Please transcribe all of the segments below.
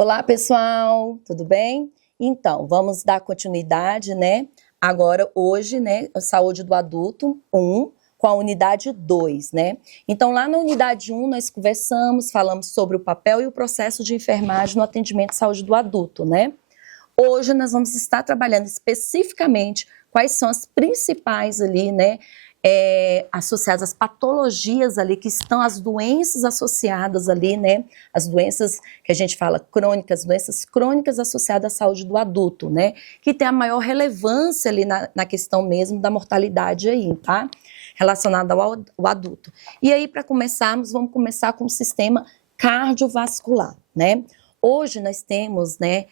Olá, pessoal, tudo bem? Então, vamos dar continuidade, né? Agora, hoje, né, a saúde do adulto 1, com a unidade 2, né? Então, lá na unidade 1, nós conversamos, falamos sobre o papel e o processo de enfermagem no atendimento de saúde do adulto, né? Hoje, nós vamos estar trabalhando especificamente quais são as principais ali, né? Associadas às patologias ali, que estão as doenças associadas ali, né? As doenças que a gente fala crônicas, doenças crônicas associadas à saúde do adulto, né? Que tem a maior relevância ali na questão mesmo da mortalidade aí, tá? Relacionada ao adulto. E aí, para começarmos, vamos começar com o sistema cardiovascular, né? Hoje nós temos, né,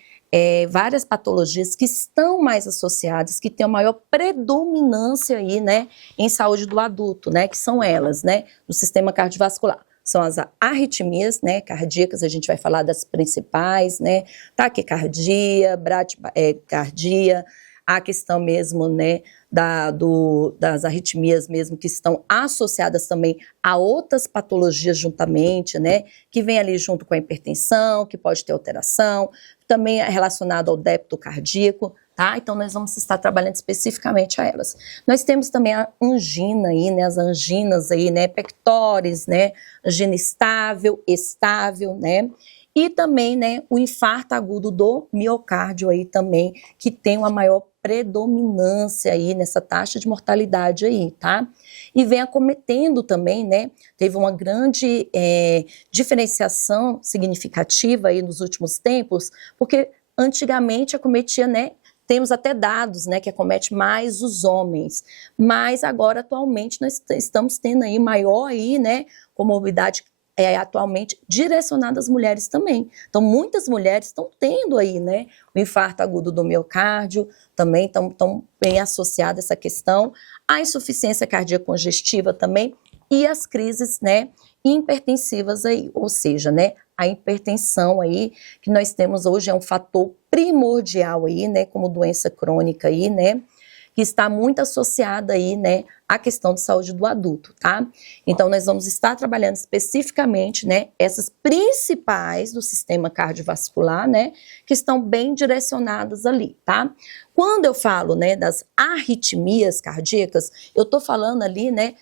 várias patologias que estão mais associadas, que têm a maior predominância aí, né, em saúde do adulto, né, que são elas, né, no sistema cardiovascular. São as arritmias, né, cardíacas, a gente vai falar das principais, né, taquicardia, bradicardia, a questão mesmo, né, das arritmias mesmo, que estão associadas também a outras patologias juntamente, né, que vem ali junto com a hipertensão, que pode ter alteração, também é relacionado ao débito cardíaco, tá? Então, nós vamos estar trabalhando especificamente a elas. Nós temos também a angina aí, né, as anginas aí, né, pectores, né, angina estável, né, e também, né, o infarto agudo do miocárdio aí também, que tem uma maior predominância aí nessa taxa de mortalidade aí, tá? E vem acometendo também, né, teve uma grande diferenciação significativa aí nos últimos tempos, porque antigamente acometia, né, temos até dados, né, que acomete mais os homens, mas agora atualmente nós estamos tendo aí maior aí, né, comorbidade atualmente direcionada às mulheres também. Então, muitas mulheres estão tendo aí, né, o infarto agudo do miocárdio, também estão bem associada essa questão, a insuficiência cardíaca congestiva também, e as crises, né, hipertensivas aí, ou seja, né, a hipertensão aí, que nós temos hoje é um fator primordial aí, né, como doença crônica aí, né, que está muito associada aí, né, à questão de saúde do adulto, tá? Então, nós vamos estar trabalhando especificamente, né, essas principais do sistema cardiovascular, né, que estão bem direcionadas ali, tá? Quando eu falo, né, das arritmias cardíacas, eu tô falando ali, né,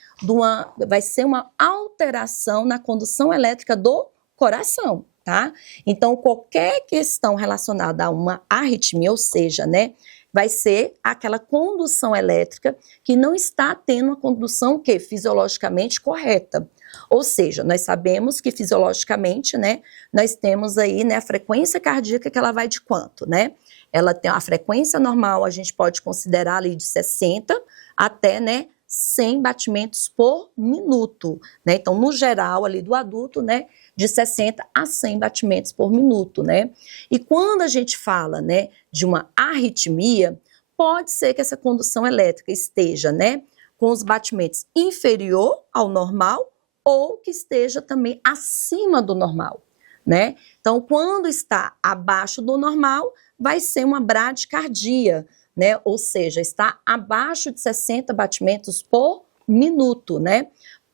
vai ser uma alteração na condução elétrica do coração, tá? Então, qualquer questão relacionada a uma arritmia, ou seja, né, vai ser aquela condução elétrica que não está tendo uma condução que fisiologicamente correta. Ou seja, nós sabemos que fisiologicamente, né, nós temos aí, né, a frequência cardíaca que ela vai de quanto, né? Ela tem a frequência normal, a gente pode considerar ali de 60 até, né, 100 batimentos por minuto, né? Então, no geral ali do adulto, né, de 60 a 100 batimentos por minuto, né? E quando a gente fala, né, de uma arritmia, pode ser que essa condução elétrica esteja, né, com os batimentos inferior ao normal ou que esteja também acima do normal, né? Então, quando está abaixo do normal, vai ser uma bradicardia, né? Ou seja, está abaixo de 60 batimentos por minuto, né?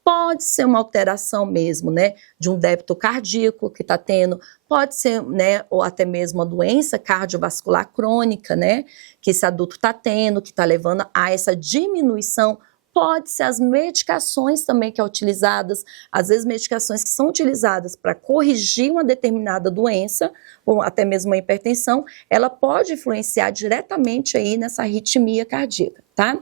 Pode ser uma alteração mesmo, né, de um débito cardíaco que está tendo, pode ser, né, ou até mesmo uma doença cardiovascular crônica, né, que esse adulto está tendo, que está levando a essa diminuição. Pode ser as medicações também que são utilizadas, às vezes medicações que são utilizadas para corrigir uma determinada doença, ou até mesmo uma hipertensão, ela pode influenciar diretamente aí nessa arritmia cardíaca, tá?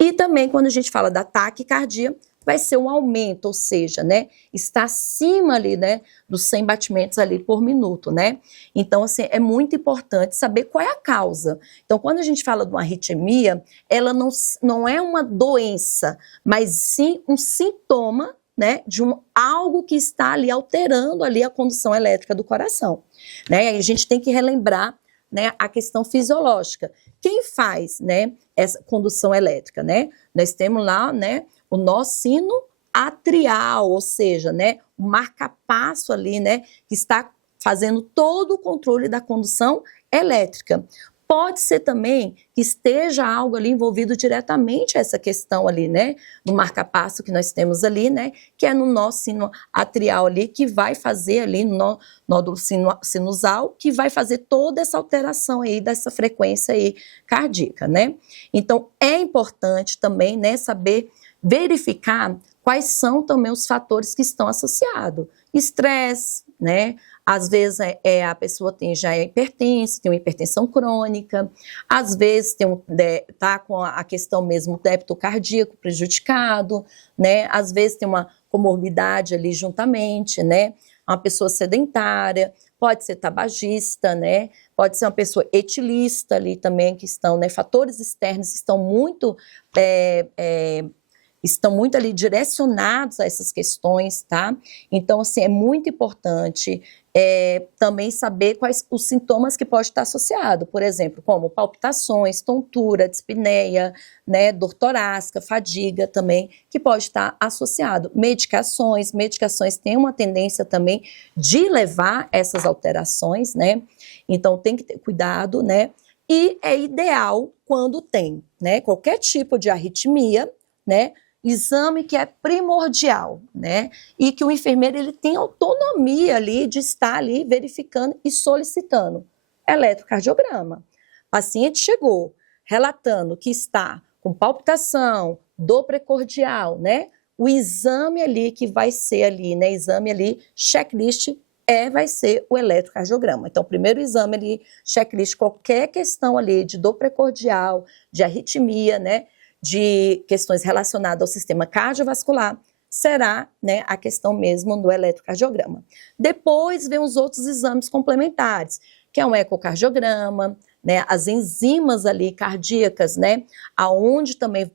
E também quando a gente fala da taquicardia, vai ser um aumento, ou seja, né, está acima ali, né, dos 100 batimentos ali por minuto, né? Então, assim, é muito importante saber qual é a causa. Então, quando a gente fala de uma arritmia, ela não é uma doença, mas sim um sintoma, né, de algo que está ali alterando ali a condução elétrica do coração, né? E aí a gente tem que relembrar, né, a questão fisiológica. Quem faz, né, essa condução elétrica, né? Nós temos lá, né, o nosso sino atrial, ou seja, né, o marca-passo ali, né, que está fazendo todo o controle da condução elétrica. Pode ser também que esteja algo ali envolvido diretamente a essa questão ali, né, do marcapasso que nós temos ali, né, que é no nó sino atrial ali, que vai fazer ali no nódulo sinusal, que vai fazer toda essa alteração aí dessa frequência aí cardíaca, né. Então, é importante também, né, saber verificar quais são também os fatores que estão associados. Estresse, né? Às vezes a pessoa já é hipertensa, tem uma hipertensão crônica, às vezes tá com a questão mesmo do débito cardíaco prejudicado, né? Às vezes tem uma comorbidade ali juntamente, né? Uma pessoa sedentária, pode ser tabagista, né? Pode ser uma pessoa etilista ali também, que estão, né? Fatores externos estão muito ali direcionados a essas questões, tá? Então, assim, é muito importante também saber quais os sintomas que pode estar associado, por exemplo, como palpitações, tontura, dispneia, né, dor torácica, fadiga também, que pode estar associado. Medicações têm uma tendência também de levar essas alterações, né? Então, tem que ter cuidado, né? E é ideal quando tem, né, qualquer tipo de arritmia, né? Exame que é primordial, né? E que o enfermeiro ele tem autonomia ali de estar ali verificando e solicitando. Eletrocardiograma. Paciente chegou relatando que está com palpitação, dor precordial, né? O exame ali que vai ser ali, né? Exame ali, checklist vai ser o eletrocardiograma. Então, o primeiro exame ali, checklist, qualquer questão ali de dor precordial, de arritmia, né? De questões relacionadas ao sistema cardiovascular, será, né, a questão mesmo do eletrocardiograma. Depois vem os outros exames complementares, que é um ecocardiograma, né, as enzimas ali cardíacas, né, aonde também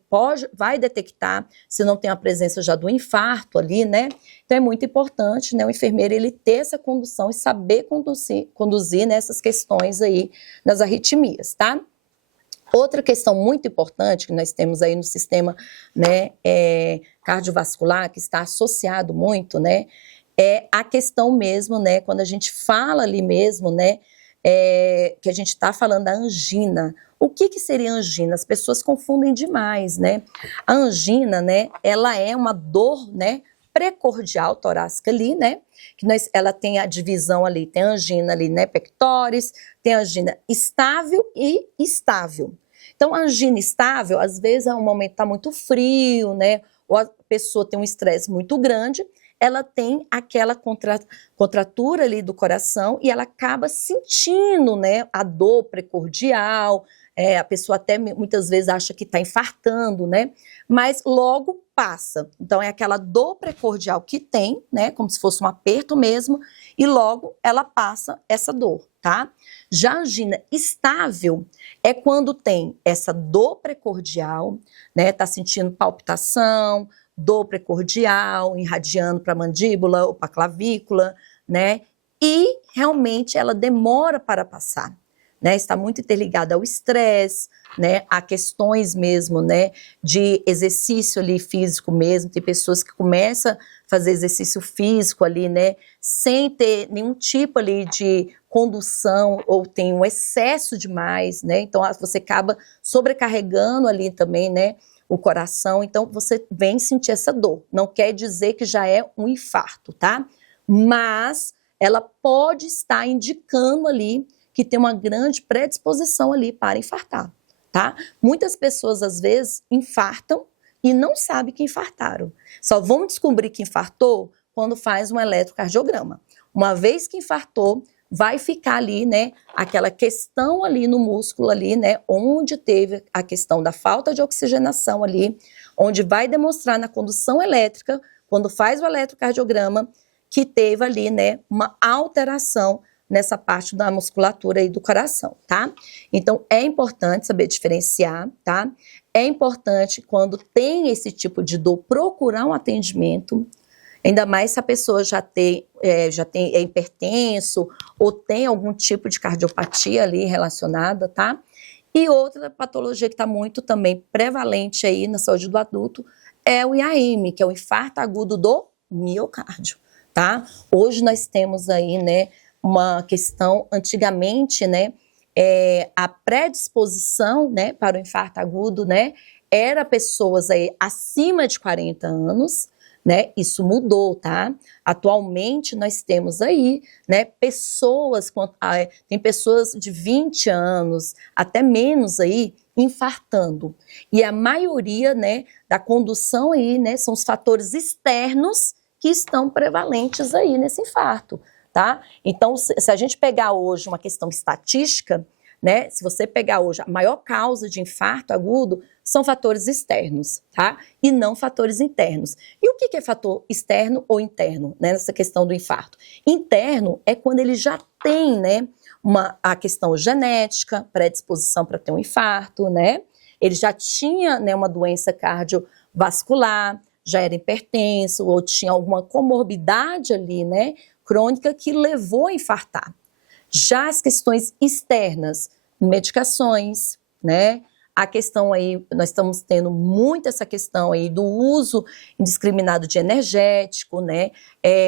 vai detectar se não tem a presença já do infarto ali, né. Então é muito importante, né, o enfermeiro ele ter essa condução e saber conduzir nessas questões aí das arritmias, tá? Outra questão muito importante que nós temos aí no sistema, né, cardiovascular, que está associado muito, né, é a questão mesmo, né, quando a gente fala ali mesmo, né, que a gente está falando da angina. O que seria angina? As pessoas confundem demais, né? A angina, né, ela é uma dor, né, precordial torácica ali, né, que ela tem a divisão ali, tem a angina ali, né, pectoris, tem a angina estável e estável. Então, a angina estável, às vezes, é um momento que está muito frio, né, ou a pessoa tem um estresse muito grande, ela tem aquela contratura ali do coração e ela acaba sentindo, né, a dor precordial, a pessoa até muitas vezes acha que está infartando, né, mas logo passa. Então, é aquela dor precordial que tem, né, como se fosse um aperto mesmo, e logo ela passa essa dor, tá? Já a angina estável é quando tem essa dor precordial, né, tá sentindo palpitação, dor precordial, irradiando para a mandíbula ou para a clavícula, né, e realmente ela demora para passar. Né, está muito interligada ao estresse, né, a questões mesmo, né, de exercício ali físico mesmo. Tem pessoas que começam a fazer exercício físico ali, né, sem ter nenhum tipo ali de condução ou tem um excesso demais, né, então você acaba sobrecarregando ali também, né, o coração, então você vem sentir essa dor. Não quer dizer que já é um infarto, tá? Mas ela pode estar indicando ali que tem uma grande predisposição ali para infartar, tá? Muitas pessoas, às vezes, infartam e não sabem que infartaram. Só vão descobrir que infartou quando faz um eletrocardiograma. Uma vez que infartou, vai ficar ali, né, aquela questão ali no músculo ali, né, onde teve a questão da falta de oxigenação ali, onde vai demonstrar na condução elétrica, quando faz o eletrocardiograma, que teve ali, né, uma alteração nessa parte da musculatura e do coração, tá? Então, é importante saber diferenciar, tá? É importante, quando tem esse tipo de dor, procurar um atendimento, ainda mais se a pessoa é hipertenso ou tem algum tipo de cardiopatia ali relacionada, tá? E outra patologia que está muito também prevalente aí na saúde do adulto é o IAM, que é o infarto agudo do miocárdio, tá? Hoje nós temos aí, né, uma questão, antigamente, né, a predisposição, né, para o infarto agudo, né, era pessoas aí acima de 40 anos, né, isso mudou, tá? Atualmente nós temos aí, né, pessoas, tem pessoas de 20 anos, até menos aí, infartando. E a maioria, né, da condução aí, né, são os fatores externos que estão prevalentes aí nesse infarto, tá? Então, se a gente pegar hoje uma questão estatística, né, se você pegar hoje a maior causa de infarto agudo são fatores externos, tá? E não fatores internos. E o que é fator externo ou interno, né, nessa questão do infarto? Interno é quando ele já tem, né, a questão genética, predisposição para ter um infarto, né? Ele já tinha, né, uma doença cardiovascular, já era hipertenso ou tinha alguma comorbidade ali, né, crônica que levou a infartar. Já as questões externas, medicações, né? A questão aí, nós estamos tendo muito essa questão aí do uso indiscriminado de energético, né?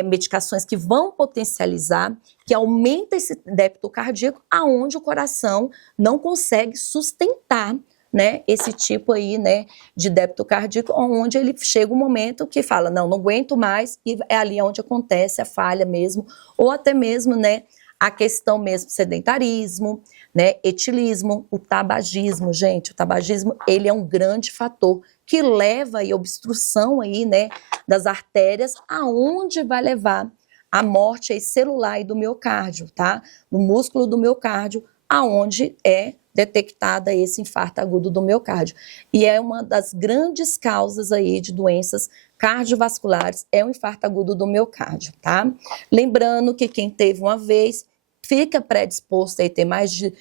Medicações que vão potencializar, que aumenta esse débito cardíaco, aonde o coração não consegue sustentar, né, esse tipo aí, né, de débito cardíaco, onde ele chega um momento que fala, não aguento mais, e é ali onde acontece a falha mesmo, ou até mesmo, né, a questão mesmo sedentarismo, né, etilismo, o tabagismo, gente, o tabagismo, ele é um grande fator que leva aí a obstrução aí, né, das artérias, aonde vai levar a morte aí celular aí do miocárdio, tá? No músculo do miocárdio, aonde é detectada esse infarto agudo do miocárdio. E é uma das grandes causas aí de doenças cardiovasculares, é o infarto agudo do miocárdio, tá? Lembrando que quem teve uma vez fica predisposto a ter mais de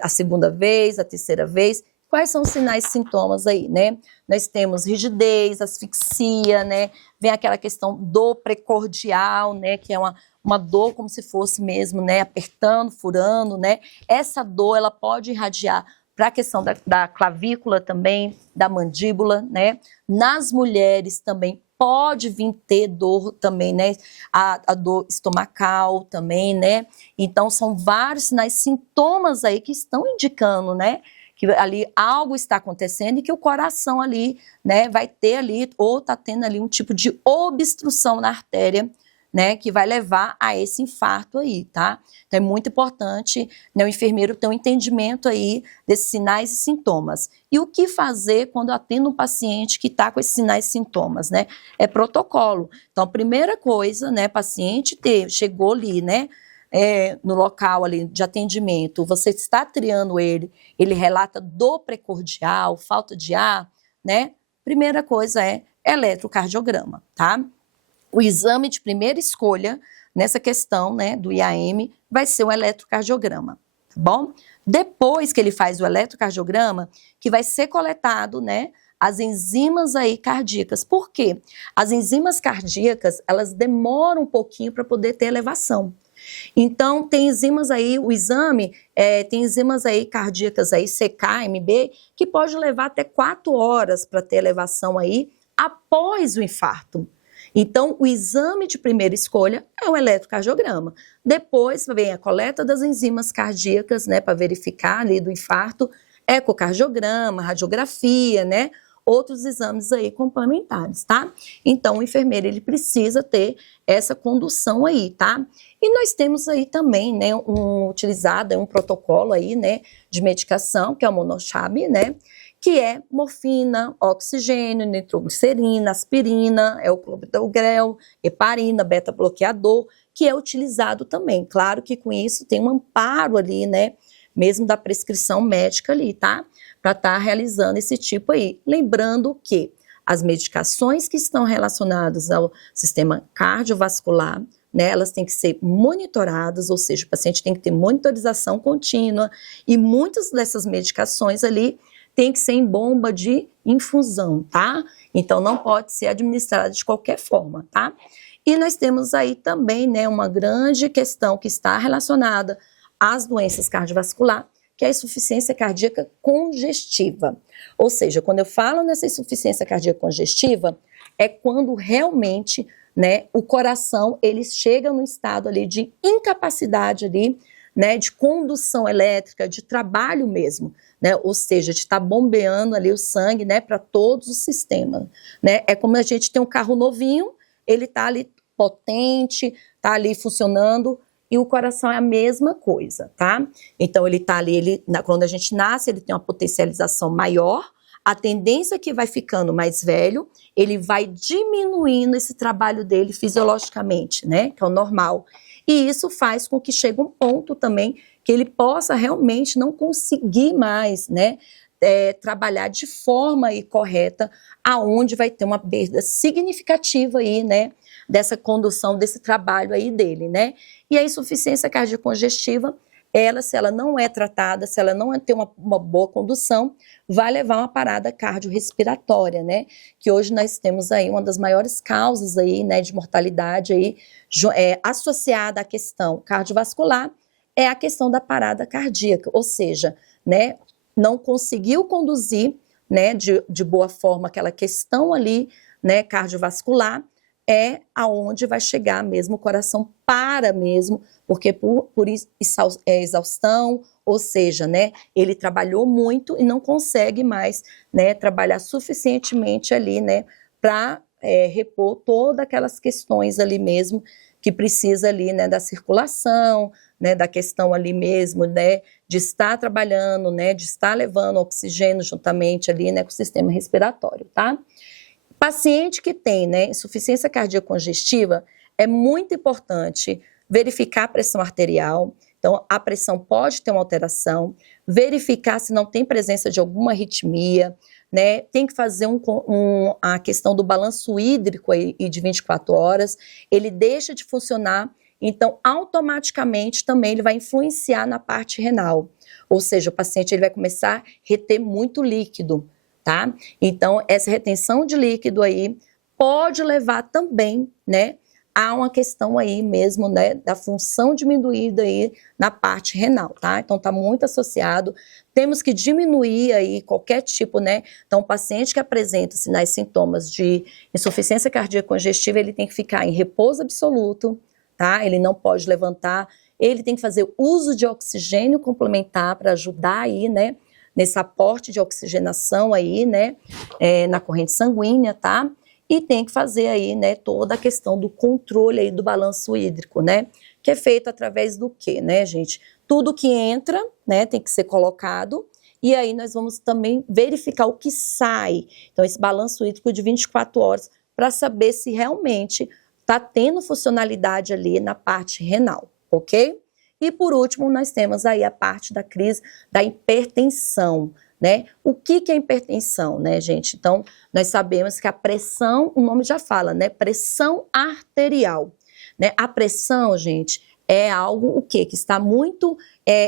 a segunda vez, a terceira vez. Quais são os sinais e sintomas aí, né? Nós temos rigidez, asfixia, né? Vem aquela questão dor precordial, né? Que é uma dor como se fosse mesmo, né? Apertando, furando, né? Essa dor, ela pode irradiar para a questão da clavícula também, da mandíbula, né? Nas mulheres também pode vir ter dor também, né? A dor estomacal também, né? Então, são vários sinais, sintomas aí que estão indicando, né? Que ali algo está acontecendo e que o coração ali, né, vai ter ali, ou está tendo ali um tipo de obstrução na artéria, né, que vai levar a esse infarto aí, tá? Então é muito importante, né, o enfermeiro ter um entendimento aí desses sinais e sintomas. E o que fazer quando atendo um paciente que está com esses sinais e sintomas, né? É protocolo. Então, a primeira coisa, né, paciente chegou ali, né, no local ali de atendimento, você está triando ele relata dor precordial, falta de ar, né? Primeira coisa é eletrocardiograma, tá? O exame de primeira escolha nessa questão, né, do IAM vai ser o eletrocardiograma, tá bom? Depois que ele faz o eletrocardiograma, que vai ser coletado, né, as enzimas aí cardíacas. Por quê? As enzimas cardíacas, elas demoram um pouquinho para poder ter elevação. Então, tem enzimas aí, o exame, tem enzimas aí cardíacas aí, CK, MB, que pode levar até 4 horas para ter elevação aí após o infarto. Então, o exame de primeira escolha é o eletrocardiograma. Depois vem a coleta das enzimas cardíacas, né, para verificar ali do infarto, ecocardiograma, radiografia, né, outros exames aí complementares, tá? Então, o enfermeiro, ele precisa ter essa condução aí, tá? E nós temos aí também, né, utilizado um protocolo aí, né, de medicação, que é o Monochab, né, que é morfina, oxigênio, nitroglicerina, aspirina, é o clopidogrel, heparina, beta-bloqueador, que é utilizado também. Claro que com isso tem um amparo ali, né, mesmo da prescrição médica ali, tá? Para estar realizando esse tipo aí. Lembrando que as medicações que estão relacionadas ao sistema cardiovascular, né, elas têm que ser monitoradas, ou seja, o paciente tem que ter monitorização contínua, e muitas dessas medicações ali tem que ser em bomba de infusão, tá? Então, não pode ser administrada de qualquer forma, tá? E nós temos aí também, né, uma grande questão que está relacionada às doenças cardiovasculares, que é a insuficiência cardíaca congestiva. Ou seja, quando eu falo nessa insuficiência cardíaca congestiva, é quando realmente, né, o coração, ele chega no estado ali de incapacidade ali né, de condução elétrica, de trabalho mesmo, né, ou seja, de estar bombeando ali o sangue, né, para todos os sistemas, né, é como a gente tem um carro novinho, ele está ali potente, está ali funcionando, e o coração é a mesma coisa, tá? Então ele está ali, quando a gente nasce, ele tem uma potencialização maior, a tendência é que vai ficando mais velho, ele vai diminuindo esse trabalho dele fisiologicamente, né, que é o normal. E isso faz com que chegue um ponto também que ele possa realmente não conseguir mais, né, trabalhar de forma aí correta, aonde vai ter uma perda significativa aí, né, dessa condução, desse trabalho aí dele, né. E a insuficiência cardíaca congestiva, se ela não é tratada, se ela não tem uma boa condução, vai levar a uma parada cardiorrespiratória, né? Que hoje nós temos aí uma das maiores causas aí, né, de mortalidade aí, associada à questão cardiovascular, é a questão da parada cardíaca, ou seja, né, não conseguiu conduzir, né, de boa forma aquela questão ali, né, cardiovascular, é aonde vai chegar mesmo, o coração para mesmo, porque por exaustão, ou seja, né, ele trabalhou muito e não consegue mais, né, trabalhar suficientemente ali, né, para repor todas aquelas questões ali mesmo, que precisa ali, né, da circulação, né, da questão ali mesmo, né, de estar trabalhando, né, de estar levando oxigênio juntamente ali, né, com o sistema respiratório, tá? Paciente que tem, né, insuficiência cardíaca congestiva, é muito importante verificar a pressão arterial. Então, a pressão pode ter uma alteração, verificar se não tem presença de alguma arritmia, né? Tem que fazer a questão do balanço hídrico aí de 24 horas, ele deixa de funcionar, então automaticamente também ele vai influenciar na parte renal. Ou seja, o paciente ele vai começar a reter muito líquido, tá? Então, essa retenção de líquido aí pode levar também, né, a uma questão aí mesmo, né, da função diminuída aí na parte renal, tá? Então, tá muito associado. Temos que diminuir aí qualquer tipo, né? Então, o paciente que apresenta sinais e sintomas de insuficiência cardíaca congestiva, ele tem que ficar em repouso absoluto, tá? Ele não pode levantar, ele tem que fazer uso de oxigênio complementar para ajudar aí, né, nesse aporte de oxigenação aí, né, na corrente sanguínea, tá? E tem que fazer aí, né, toda a questão do controle aí do balanço hídrico, né? Que é feito através do quê, né, gente? Tudo que entra, né, tem que ser colocado, e aí nós vamos também verificar o que sai. Então, esse balanço hídrico de 24 horas, para saber se realmente está tendo funcionalidade ali na parte renal, ok? E por último, nós temos aí a parte da crise da hipertensão, né? O que é hipertensão, né, gente? Então, nós sabemos que a pressão, o nome já fala, né? Pressão arterial, né? A pressão, gente, é algo o quê? Que está muito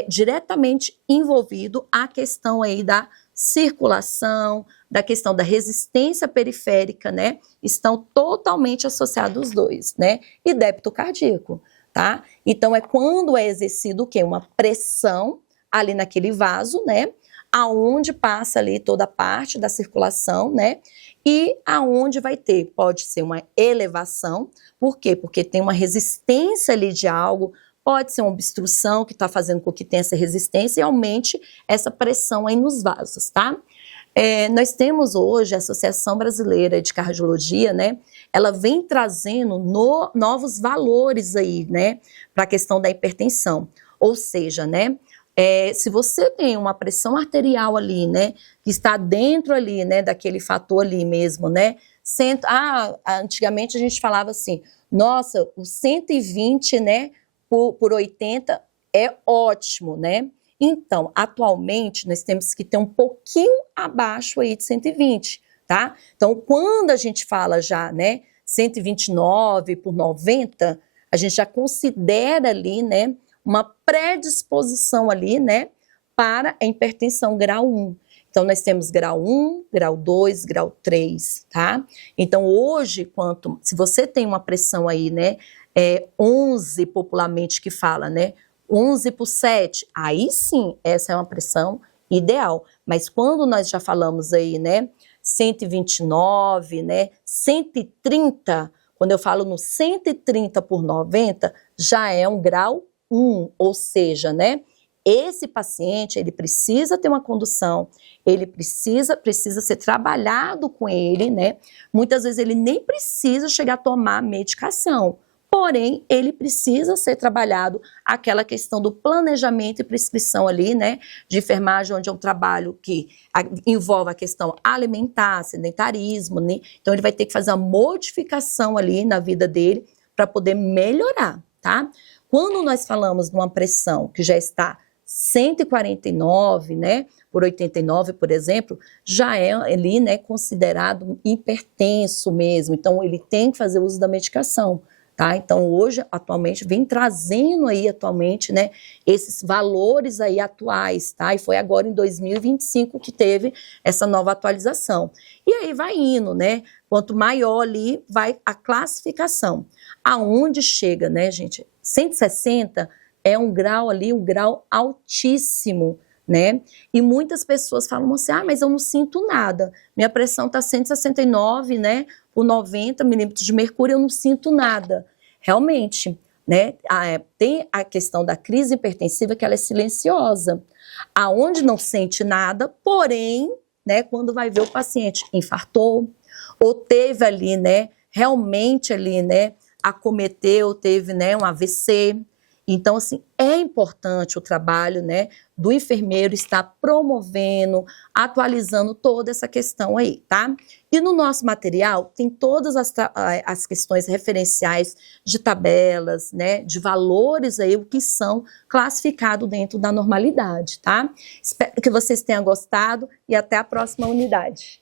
diretamente envolvido a questão aí da circulação, da questão da resistência periférica, né? Estão totalmente associados os dois, né? E débito cardíaco. Tá? Então, é quando é exercido o quê? Uma pressão ali naquele vaso, né? Aonde passa ali toda a parte da circulação, né? E aonde vai ter, pode ser uma elevação, por quê? Porque tem uma resistência ali de algo, pode ser uma obstrução que está fazendo com que tenha essa resistência e aumente essa pressão aí nos vasos, tá? Nós temos hoje a Associação Brasileira de Cardiologia, né? Ela vem trazendo novos valores aí, né? Para a questão da hipertensão. Ou seja, né? Se você tem uma pressão arterial ali, né? Que está dentro ali, né? Daquele fator ali mesmo, né? Antigamente a gente falava assim, nossa, o 120, né? Por 80 é ótimo, né? Então, atualmente, nós temos que ter um pouquinho abaixo aí de 120, tá? Então, quando a gente fala já, né, 129 por 90, a gente já considera ali, né, uma predisposição ali, né, para a hipertensão grau 1. Então, nós temos grau 1, grau 2, grau 3, tá? Então, hoje, se você tem uma pressão aí, né, 11 popularmente que fala, né, 11 por 7, aí sim, essa é uma pressão ideal. Mas quando nós já falamos aí, né, 129, né, 130, quando eu falo no 130 por 90, já é um grau 1, ou seja, né, esse paciente, ele precisa ter uma condução, ele precisa ser trabalhado com ele, né? Muitas vezes ele nem precisa chegar a tomar medicação, porém, ele precisa ser trabalhado aquela questão do planejamento e prescrição ali, né, de enfermagem, onde é um trabalho que envolve a questão alimentar, sedentarismo, né? Então ele vai ter que fazer uma modificação ali na vida dele para poder melhorar, tá? Quando nós falamos de uma pressão que já está 149, né, por 89, por exemplo, já é ali, né, considerado hipertenso mesmo, então ele tem que fazer uso da medicação, tá? Então hoje, atualmente, vem trazendo aí atualmente, né, esses valores aí atuais, tá? E foi agora em 2025 que teve essa nova atualização. E aí vai indo, né? Quanto maior ali vai a classificação. Aonde chega, né, gente? 160 é um grau ali, um grau altíssimo, né? E muitas pessoas falam assim, mas eu não sinto nada. Minha pressão está 169, né? Por 90 milímetros de mercúrio, eu não sinto nada. Realmente, né? Tem a questão da crise hipertensiva que ela é silenciosa. Aonde não sente nada, porém, né? Quando vai ver o paciente infartou, ou teve ali, né? Realmente ali, né? Acometeu, teve, né? Um AVC. Então, assim, é importante o trabalho, né, do enfermeiro estar promovendo, atualizando toda essa questão aí, tá? E no nosso material tem todas as questões referenciais de tabelas, né, de valores aí, o que são classificados dentro da normalidade, tá? Espero que vocês tenham gostado e até a próxima unidade.